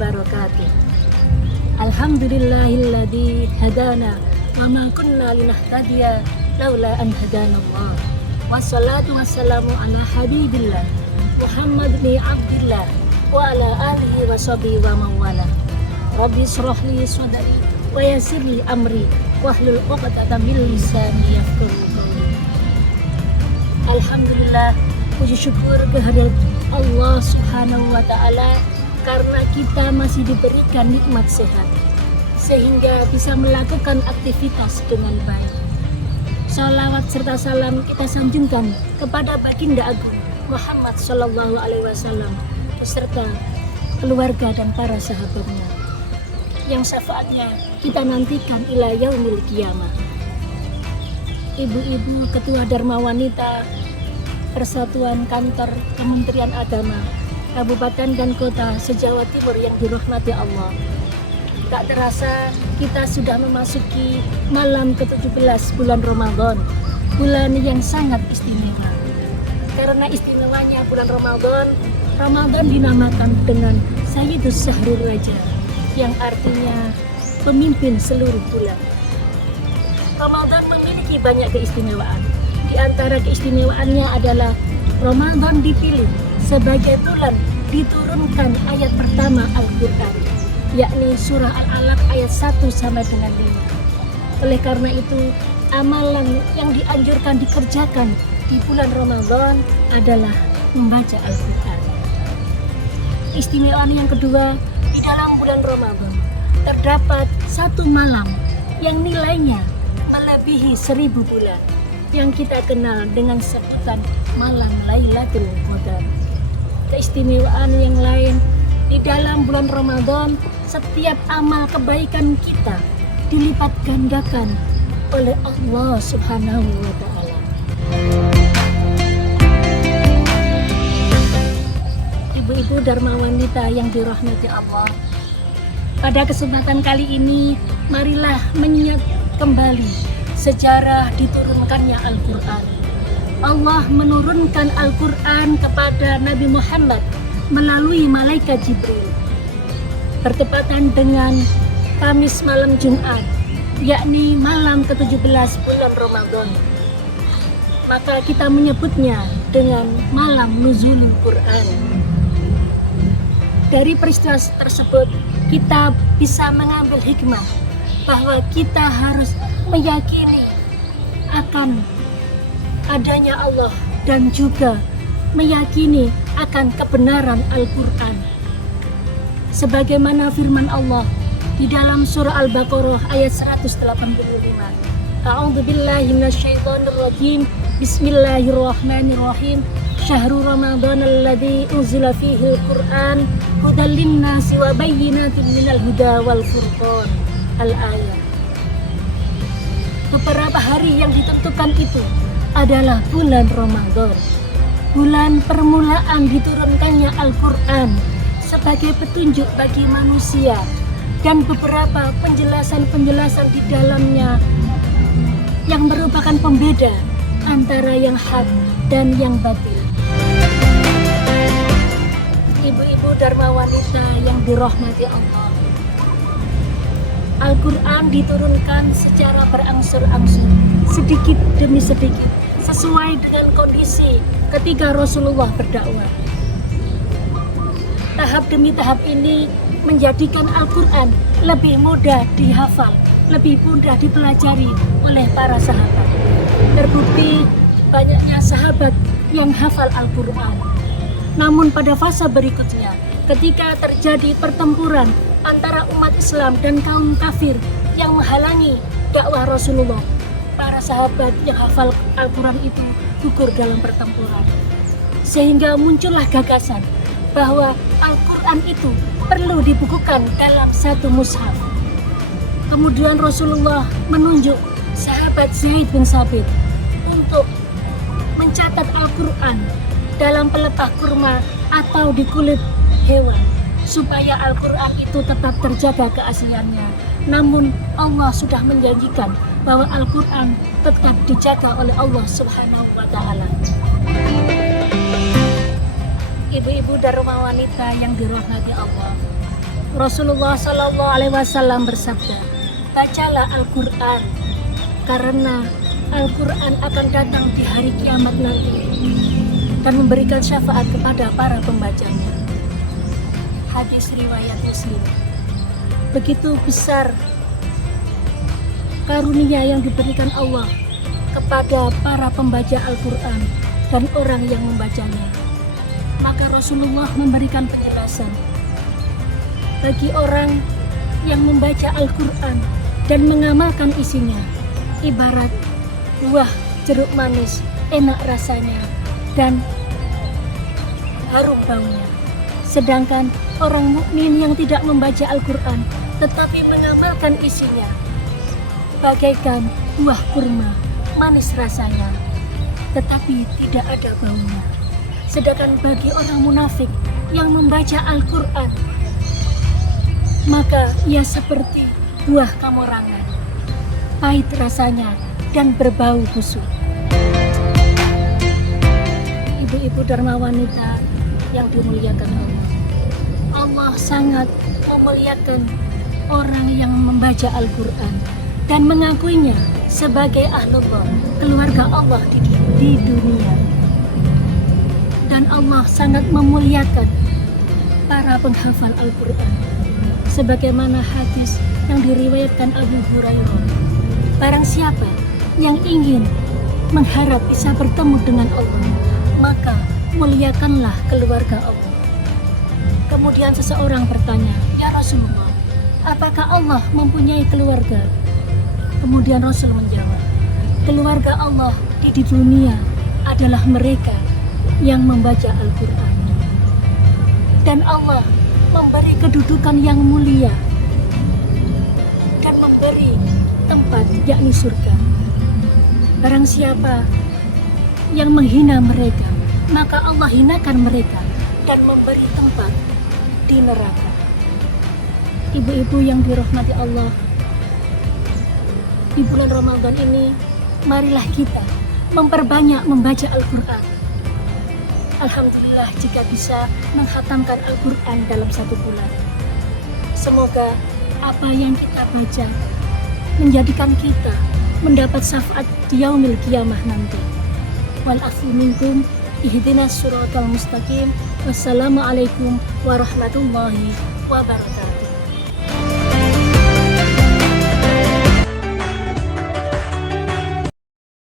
wabarakatuh. Alhamdulillahilladzi hadana wa ma kunna linahtadiya laula an hadanallah. Wassalatu wassalamu ala habibillah Muhammad bin Abdillah wa ala alihi wa sahbihi wa mawala. Rabbi shrah li sadri wa yassir li amri wahlul 'uqdatam min lisani yafqahu qawli. Alhamdulillah, puji syukur kehadirat Allah Subhanahu wa taala karena kita masih diberikan nikmat sehat sehingga bisa melakukan aktivitas dengan baik. Salawat serta salam kita sanjungkan kepada baginda agung Muhammad Sallallahu Alaihi Wasallam beserta keluarga dan para sahabatnya yang syafaatnya kita nantikan ila yaumil qiyamah. Ibu-ibu Ketua Dharma Wanita Persatuan Kantor Kementerian Agama Kabupaten dan Kota se-Jawa Timur yang dirahmati Allah, tak terasa kita sudah memasuki malam ke-17 bulan Ramadan, bulan yang sangat istimewa. Karena istimewanya bulan Ramadan dinamakan dengan Sayyidus Syahrul Raja, yang artinya pemimpin seluruh bulan. Ramadan memiliki banyak keistimewaan. Di antara keistimewaannya adalah Ramadan dipilih sebagai bulan diturunkan ayat pertama Al-Quran, yakni surah Al-Alaq ayat 1 sampai dengan 5. Oleh karena itu, amalan yang dianjurkan dikerjakan di bulan Ramadan adalah membaca Al-Quran. Istimewaan yang kedua, di dalam bulan Ramadan terdapat satu malam yang nilainya melebihi 1000 bulan, yang kita kenal dengan sebutan malam Lailatul Qadar. Keistimewaan yang lain, di dalam bulan Ramadan setiap amal kebaikan kita dilipat gandakan oleh Allah Subhanahu wa taala. Ibu-ibu Dharma Wanita yang dirahmati Allah, pada kesempatan kali ini marilah mengingat kembali sejarah diturunkannya Al-Quran. Allah menurunkan Al-Quran kepada Nabi Muhammad melalui malaikat Jibril bertepatan dengan Kamis malam Jumat, yakni malam ke-17 bulan Ramadan. Maka kita menyebutnya dengan malam nuzulul Quran. Dari peristiwa tersebut kita bisa mengambil hikmah bahwa kita harus meyakini akan adanya Allah dan juga meyakini akan kebenaran Al-Quran. Sebagaimana firman Allah di dalam surah Al-Baqarah ayat 185. A'udzubillahi minasyaitonirrajim. Bismillahirrahmanirrahim. Syahrul Ramadan alladzi unzila fihi al-Qur'an hudal lin-nasi wa bayyinatin minal huda wal furqan. Al-ayat. Beberapa hari yang ditentukan itu adalah bulan Ramadan, bulan permulaan diturunkannya Al-Quran sebagai petunjuk bagi manusia, dan beberapa penjelasan-penjelasan di dalamnya yang merupakan pembeda antara yang hak dan yang batil. Ibu-ibu Dharma Wanita yang dirahmati Allah, Al-Quran diturunkan secara berangsur-angsur, sedikit demi sedikit, sesuai dengan kondisi ketika Rasulullah berdakwah. Tahap demi tahap ini menjadikan Al-Quran lebih mudah dihafal, lebih mudah dipelajari oleh para sahabat. Terbukti banyaknya sahabat yang hafal Al-Quran. Namun pada fase berikutnya, ketika terjadi pertempuran antara umat Islam dan kaum kafir yang menghalangi dakwah Rasulullah, para sahabat yang hafal Al-Quran itu gugur dalam pertempuran. Sehingga muncullah gagasan bahwa Al-Quran itu perlu dibukukan dalam satu mushaf. Kemudian Rasulullah menunjuk sahabat Zaid bin Sabit untuk mencatat Al-Quran dalam pelepah kurma atau di kulit hewan, supaya Al-Quran itu tetap terjaga keasliannya. Namun Allah sudah menjanjikan bahwa Al-Quran tetap dijaga oleh Allah Subhanahu wa Ta'ala. Ibu-ibu Dharma Wanita yang dirahmati Allah, Rasulullah Shallallahu Alaihi Wasallam bersabda, bacalah Al-Quran karena Al-Quran akan datang di hari kiamat nanti dan memberikan syafaat kepada para pembacanya. Hadis riwayat Muslim. Begitu besar karunia yang diberikan Allah kepada para pembaca Al-Quran dan orang yang membacanya. Maka Rasulullah memberikan penjelasan bagi orang yang membaca Al-Quran dan mengamalkan isinya, ibarat buah jeruk manis, enak rasanya dan harum baunya. Sedangkan orang mukmin yang tidak membaca Al-Quran tetapi mengamalkan isinya, bagaikan buah kurma, manis rasanya tetapi tidak ada baunya. Sedangkan bagi orang munafik yang membaca Al-Quran, maka ia seperti buah kamorangan, pahit rasanya dan berbau busuk. Ibu-ibu dharma wanita yang dimuliakan Allah, Allah sangat memuliakan orang yang membaca Al-Quran dan mengakuinya sebagai ahlullah, keluarga Allah di dunia. Dan Allah sangat memuliakan para penghafal Al-Quran, sebagaimana hadis yang diriwayatkan Abu Hurairah. Barang siapa yang ingin mengharap bisa bertemu dengan Allah, maka muliakanlah keluarga Allah. Kemudian seseorang bertanya, ya Rasulullah, apakah Allah mempunyai keluarga? Kemudian Rasul menjawab, keluarga Allah di dunia adalah mereka yang membaca Al-Quran. Dan Allah memberi kedudukan yang mulia dan memberi tempat, yakni surga. Barang siapa yang menghina mereka, maka Allah hinakan mereka dan memberi tempat di neraka. Ibu-ibu yang dirahmati Allah, di bulan Ramadan ini marilah kita memperbanyak membaca Al-Quran. Alhamdulillah jika bisa menghatamkan Al-Quran dalam 1 bulan. Semoga apa yang kita baca menjadikan kita mendapat syafaat di yaumil qiyamah nanti. Wal afu minkum, ihdinas siratal mustaqim. Wassalamualaikum warahmatullahi wabarakatuh.